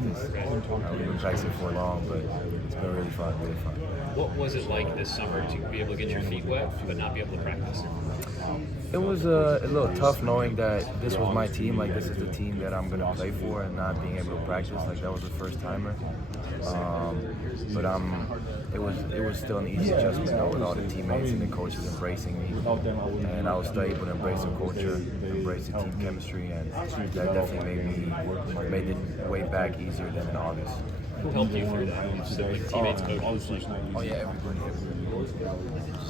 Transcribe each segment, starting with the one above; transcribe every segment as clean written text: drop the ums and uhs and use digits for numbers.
practice. We've been practicing for long, but it's been really fun, really fun. What was it like this summer to be able to get your feet wet but not be able to practice? It was a little tough knowing that this was my team, like this is the team that I'm going to play for, and not being able to practice, like that was the first timer. But it was still an easy adjustment though, with all the teammates and the coaches embracing me, and I was still able to embrace the culture, embrace the team chemistry, and that definitely made it way back easier than in August. Who helped you through that? Like teammates, coaches? Oh yeah, everybody. It's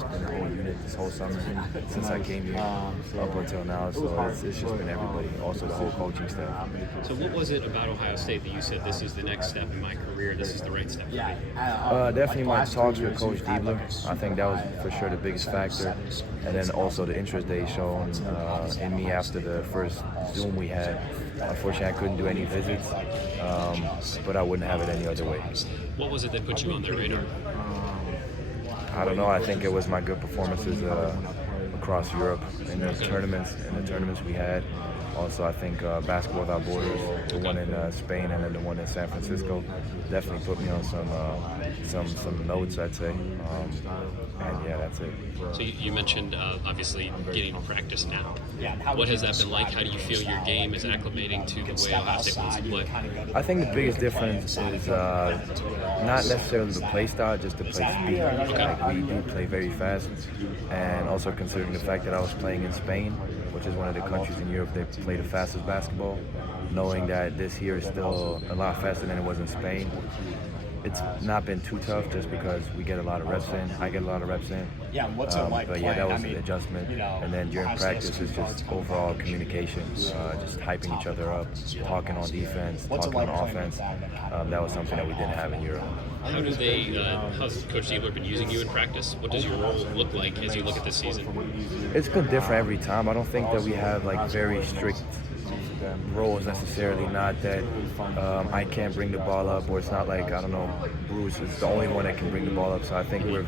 been a whole unit this whole summer since I came here up until now, so it's just been everybody, also the whole coaching staff. So what was it about Ohio State that you said, this is the next step in my career, this is the right step for me? Definitely my talks with Coach Diebler. I think that was for sure the biggest factor. And then also the interest they shown in me after the first Zoom we had. Unfortunately, I couldn't do any visits, but I wouldn't have it any other way. What was it that put you on their radar? I don't know. I think it was my good performances across Europe in the tournaments we had. Also, I think Basketball Without Borders, the one in Spain and then the one in San Francisco, definitely put me on some notes, I'd say. And yeah, that's it. So you mentioned obviously getting to practice now. What has that been like? How do you feel your game is acclimating to the way Ohio State wants to play? I think the biggest difference is not necessarily the play style, just the play speed. Like, we do play very fast, and also considering the fact that I was playing in Spain, which is one of the countries in Europe that play the fastest basketball, knowing that this here is still a lot faster than it was in Spain. It's not been too tough just because we get a lot of reps in. I get a lot of reps in. Yeah, what's it like? But yeah, that was an adjustment. And then during practice, it's just overall communication, just hyping each other up, talking on defense, talking on offense. That was something that we didn't have in Europe. How's Coach Diebler been using you in practice? What does your role look like as you look at this season? It's been different every time. I don't think that we have like very strict roles necessarily, not that I can't bring the ball up, or it's not like, I don't know, Bruce is the only one that can bring the ball up. So I think we're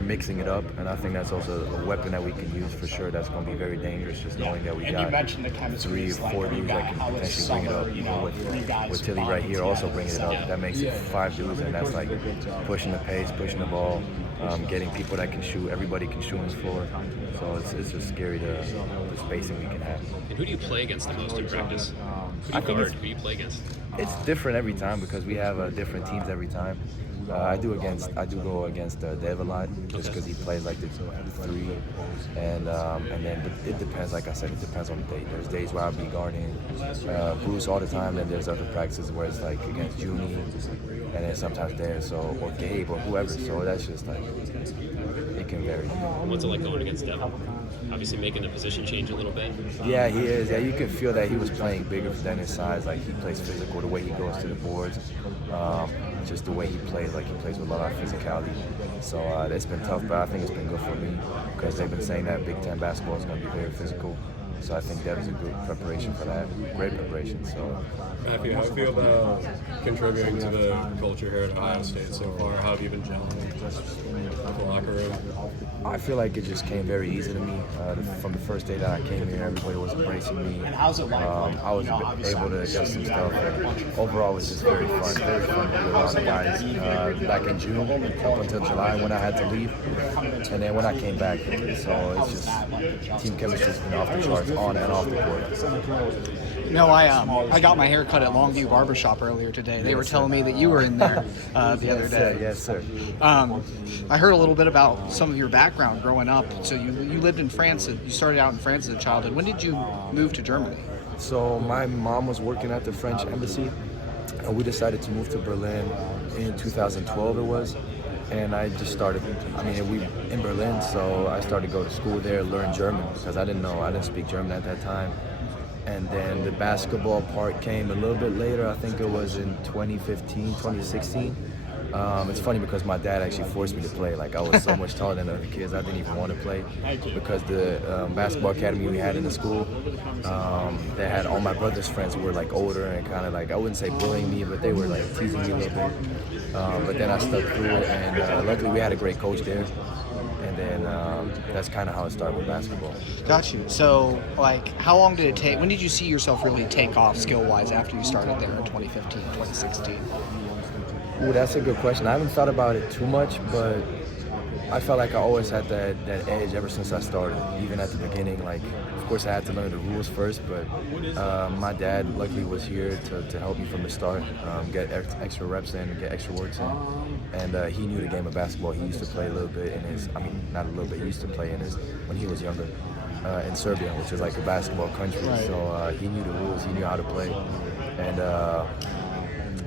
mixing it up, and I think that's also a weapon that we can use for sure. That's going to be very dangerous, just knowing that we got 3 or 4 dudes that can potentially bring it up, even with Tilly right here also bringing it up. That makes it 5 dudes, and that's like pushing the pace, pushing the ball, getting people that can shoot. Everybody can shoot on the floor, so it's just scary the spacing we can have. And who do you play against the most in practice? Who do you play against? It's different every time because we have different teams every time. I do go against Dev a lot just because he plays like the 3, and then it depends. Like I said, it depends on the day. There's days where I'll be guarding Bruce all the time, and there's other practices where it's like against Junie, and then sometimes there, or Gabe or whoever. So that's just like it can vary. What's it like going against Dev? Obviously making the position change a little bit. Yeah, he is. Yeah, you can feel that he was playing bigger than his size. Like he plays physical, the way he goes to the boards, just the way he plays. Like he plays with a lot of physicality. So it's been tough, but I think it's been good for me because they've been saying that Big Ten basketball is going to be very physical. So I think that was a good preparation for that, great preparation. So, Matthew, how do you feel about contributing to the culture here at Ohio State so far? How have you been gelling with the locker room? I feel like it just came very easy to me. From the first day that I came here, everybody was embracing me. I was able to adjust some stuff. And overall, it was just very fun to be around the guys. Back in June up until July when I had to leave, and then when I came back. So it's just team chemistry's been off the charts, on and off the court. No, I got my hair cut at Longview Barbershop earlier today. They were telling me that you were in there the other day. Yes, sir. I heard a little bit about some of your background growing up. So you lived in France. You started out in France as a childhood. When did you move to Germany? So my mom was working at the French embassy, and we decided to move to Berlin in 2012 it was. And I just started, we in Berlin, so I started to go to school there, learn German, because I didn't speak German at that time. And then the basketball part came a little bit later. I think it was in 2015, 2016. It's funny because my dad actually forced me to play. Like I was so much taller than the other kids, I didn't even want to play because the basketball academy we had in the school, they had all my brother's friends who were like older and kind of like, I wouldn't say bullying me, but they were like teasing me a little bit. But then I stuck through it, and luckily we had a great coach there. And then that's kind of how it started with basketball. Got you. So, like, how long did it take? When did you see yourself really take off skill-wise after you started there in 2015, 2016? Ooh, that's a good question. I haven't thought about it too much, but I felt like I always had that edge ever since I started. Even at the beginning, like, of course I had to learn the rules first, but my dad luckily was here to help me from the start, get extra reps in, get extra works in. And he knew the game of basketball. He used to play a little bit in his, I mean, not a little bit, he used to play in his, when he was younger, in Serbia, which is like a basketball country. Right. So he knew the rules, he knew how to play. And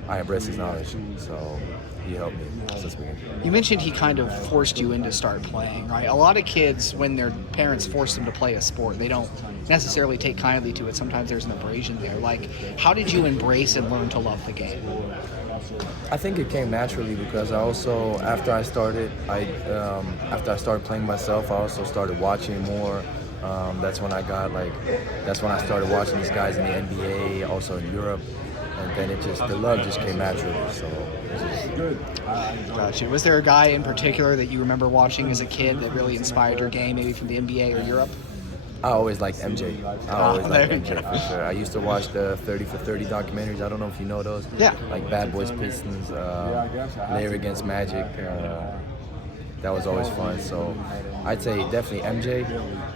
I embraced his knowledge, so he helped me since the beginning. You mentioned he kind of forced you in to start playing, right? A lot of kids, when their parents force them to play a sport, they don't necessarily take kindly to it. Sometimes there's an abrasion there. Like, how did you embrace and learn to love the game? I think it came naturally because I also, after I started playing myself, I also started watching more. That's when I started watching these guys in the NBA, also in Europe. And then the love just came naturally. So Gotcha. Was there a guy in particular that you remember watching as a kid that really inspired your game, maybe from the NBA or Europe? I always liked MJ. I always liked MJ for sure. I used to watch the 30 for 30 documentaries. I don't know if you know those. Yeah. Like Bad Boys Pistons, Lair against Magic. That was always fun. So I'd say definitely MJ.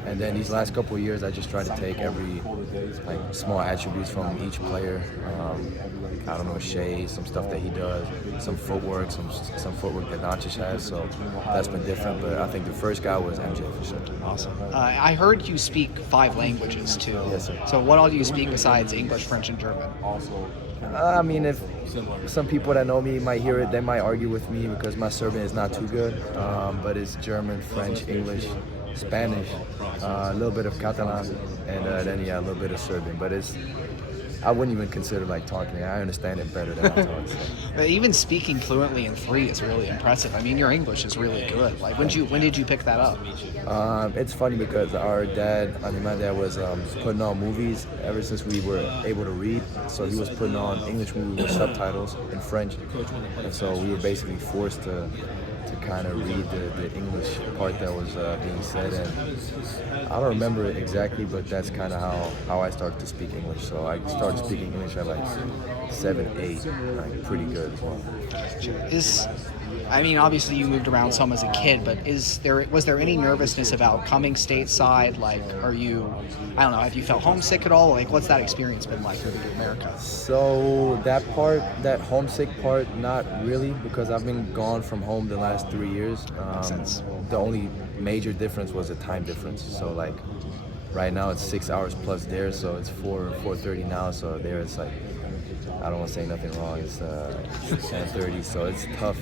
And then these last couple of years, I just try to take every small attributes from each player. I don't know, Shea, some stuff that he does, some footwork, some footwork that Doncic has. So that's been different. But I think the first guy was MJ for sure. Awesome. I heard you speak 5 languages too. Yes, sir. So what all do you speak besides English, French, and German? I mean, if some people that know me might hear it, they might argue with me because my Serbian is not too good. But it's German, French, English, Spanish, a little bit of Catalan, and then a little bit of Serbian. But I wouldn't even consider talking. I understand it better than I talk. So. Even speaking fluently in 3 is really impressive. I mean, your English is really good. Like, when did you pick that up? It's funny because my dad was putting on movies ever since we were able to read. So he was putting on English movies with subtitles in French, and so we were basically forced to kind of read the English part that was being said, and I don't remember it exactly, but that's kind of how I started to speak English. So I started speaking English at 7, 8, pretty good as well. Obviously you moved around some as a kid, but was there any nervousness about coming stateside? Like, have you felt homesick at all? Like, what's that experience been like moving to America? So that homesick part, not really, because I've been gone from home the last 3 years. Makes sense. The only major difference was the time difference. So right now it's 6 hours plus there, so it's 4:30 now. So there it's I don't want to say nothing wrong. It's 10:30, so it's tough.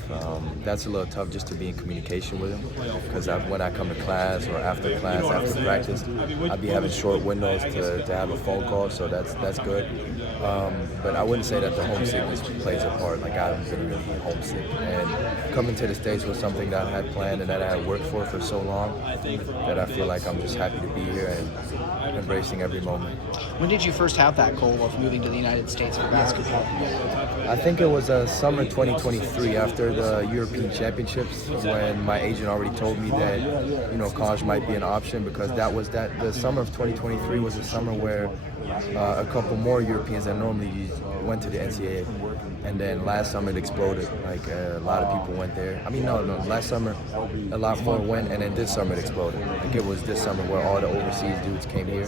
That's a little tough just to be in communication with him, because when I come to class or after practice, I'd be having short windows to have a phone call, so that's good. But I wouldn't say that the homesickness plays a part. I haven't been really homesick. And coming to the States was something that I had planned and that I had worked for so long that I feel like I'm just happy to be here and embracing every moment. When did you first have that goal of moving to the United States for basketball? I think it was summer 2023 after the European Championships, when my agent already told me that college might be an option, because the summer of 2023 was a summer where a couple more Europeans that normally went to the NCAA, and then last summer it exploded. A lot of people went there. Last summer a lot more went, and then this summer it exploded. It was this summer where all the overseas dudes came here.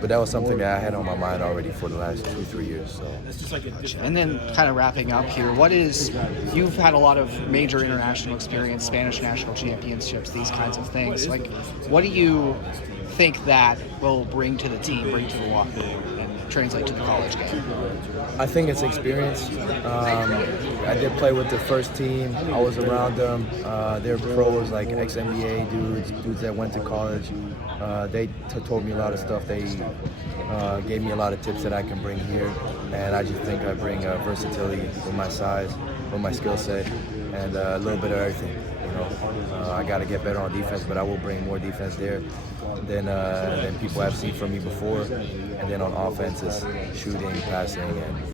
But that was something that I had on my mind already for the last 2-3 years. So. And then, kind of wrapping up here, you've had a lot of major international experience, Spanish national championships, these kinds of things. What do you think that will bring to the team, bring to the locker room, and translate to the college game? I think it's experience. I did play with the first team. I was around them. They're pros, ex-NBA dudes that went to college. They told me a lot of stuff. They gave me a lot of tips that I can bring here. and I just think I bring versatility with my size, with my skill set, and a little bit of everything. You know, I got to get better on defense, but I will bring more defense there than people have seen from me before. And then on offense, it's shooting, passing, and